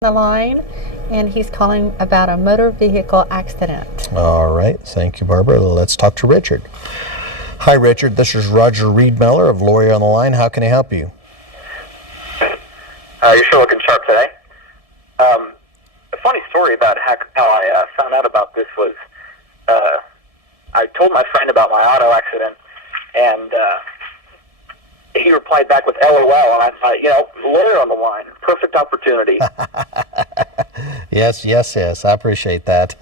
the line, and he's calling about a motor vehicle accident. All right. Thank you, Barbara. Let's talk to Richard. Hi, Richard. This is Roger Reed Miller of Lawyer on the Line. How can I help you? You're sure looking sharp today. A funny story about how I found out about this was I told my friend about my auto accident, and he replied back with LOL, and I thought, lawyer on the line, perfect opportunity. Yes. I appreciate that.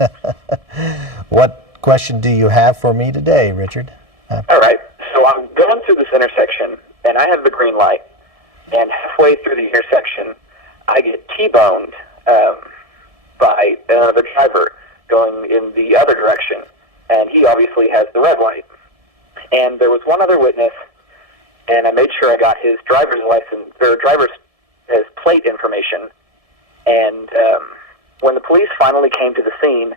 What question do you have for me today, Richard? All right. So I'm going through this intersection, and I have the green light, and halfway through the intersection, I get T-boned by another driver going in the other direction, and he obviously has the red light. And there was one other witness, and I made sure I got his driver's license, or his plate information. And when the police finally came to the scene,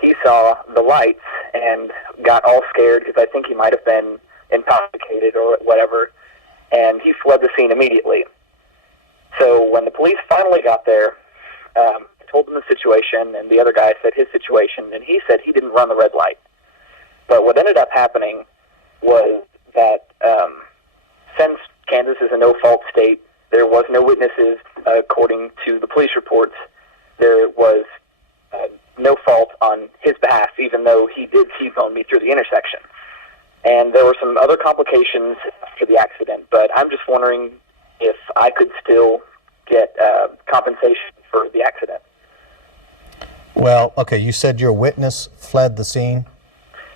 he saw the lights and got all scared because I think he might have been intoxicated or whatever, and he fled the scene immediately. So when the police finally got there, I told them the situation, and the other guy said his situation, and he said he didn't run the red light. But what ended up happening was that since Kansas is a no-fault state, there was no witnesses, according to the police reports. There was no fault on his behalf, even though he did T-bone me through the intersection. And there were some other complications to the accident, but I'm just wondering if I could still get compensation for the accident. Well, okay, you said your witness fled the scene?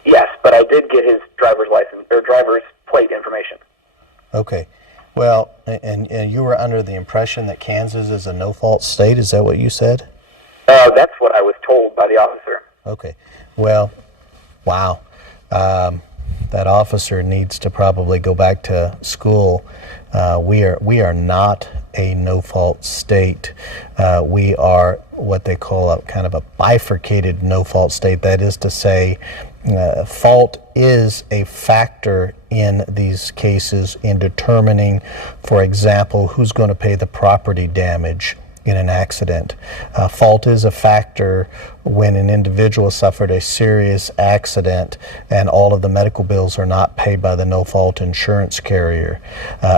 Yes, but I did get his driver's license, or driver's plate information. Okay. Well, and you were under the impression that Kansas is a no-fault state? Is that what you said? That's what I was told by the officer. Okay. Well, wow. That officer needs to probably go back to school. We are not a no-fault state. We are what they call a kind of a bifurcated no-fault state. That is to say, fault is a factor in these cases in determining, for example, who's going to pay the property damage in an accident. Fault is a factor when an individual suffered a serious accident and all of the medical bills are not paid by the no-fault insurance carrier.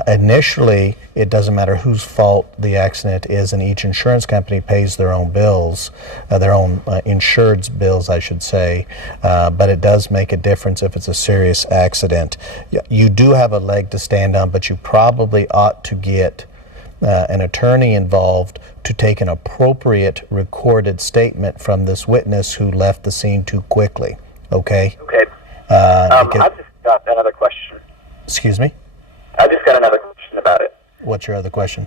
Initially, it doesn't matter whose fault the accident is, and each insurance company pays their own bills, their own insured's bills, I should say, but it does make a difference if it's a serious accident. You do have a leg to stand on, but you probably ought to get an attorney involved to take an appropriate recorded statement from this witness who left the scene too quickly. Okay? Okay. I just got another question. Excuse me? I just got another question about it. What's your other question?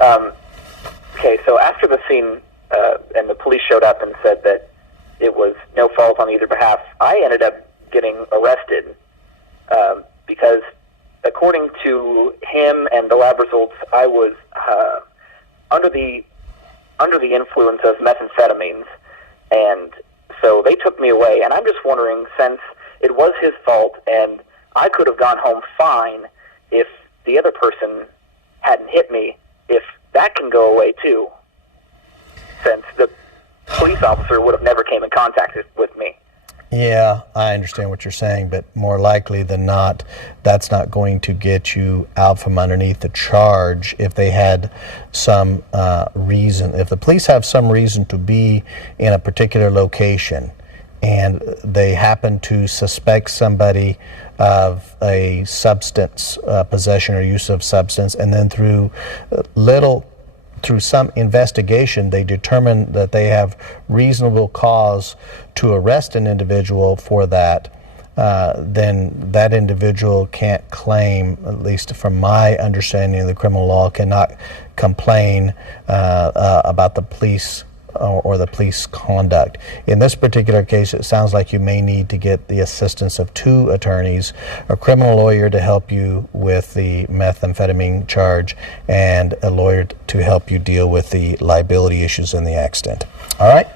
Okay, so after the scene and the police showed up and said that it was no fault on either behalf, I ended up getting arrested because according to him and the lab results, I was under the influence of methamphetamines, and so they took me away. And I'm just wondering, since it was his fault and I could have gone home fine if the other person hadn't hit me, if that can go away too, since the police officer would have never came in contact with me. Yeah, I understand what you're saying, but more likely than not, that's not going to get you out from underneath the charge if they had some reason. If the police have some reason to be in a particular location and they happen to suspect somebody of a substance possession or use of substance, and then through some investigation, they determine that they have reasonable cause to arrest an individual for that, then that individual can't claim, at least from my understanding of the criminal law, cannot complain about the police or the police conduct. In this particular case, it sounds like you may need to get the assistance of two attorneys, a criminal lawyer to help you with the methamphetamine charge and a lawyer to help you deal with the liability issues in the accident. All right?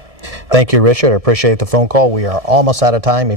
Thank you, Richard. I appreciate the phone call. We are almost out of time.